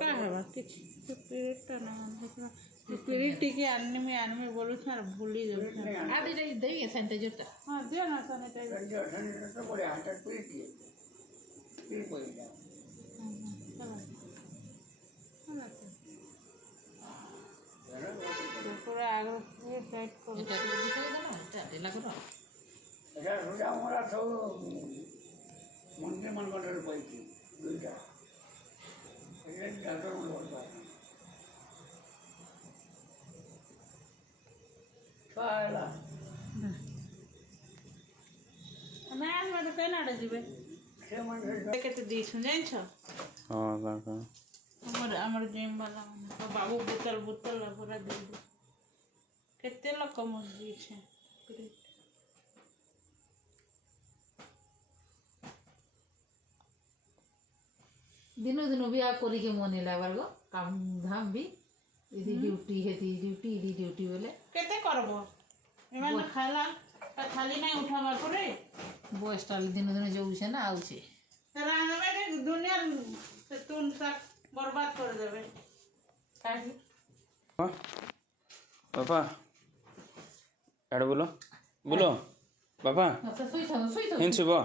का हवा किछ स्पिरिट ना स्पिरिट की आनमी बोलू छार भूली जाऊ आदि रे देई सैनिटाइजर ता हां दियो ना सैनिटाइजर तो बोले हाथ पीट दिए फिर कोई जाओ पूरा आगे ये टाइट कर এটা দিতে দাও এটা দিলা করো এটা রোজা আমরা সব মন্ত্রী মন্ডলের পাইছি দুইটা এটা ডাক্তার বলবা কালা না আমরা তো কেনাড়ে দিবে সে মন্ত্রী কেটে দিছ জানছ हाँ काका আমার জিম वाला बाबू बोतल पूरा दे दे केते लोक मत दिछे दिनो दिनो भी आप करी के मन लागल गो काम धाम भी इदी ड्यूटी बोले केते करबो एमान खाला खाली नहीं उठाबार परे बस टाल दिनो दिनो जो छे ना आउ छे रांगबे दुनिया से तुम तक बर्बाद कर देबे काहे पापा एड बोलो बोलो पापा तो सोई था हिंसी बो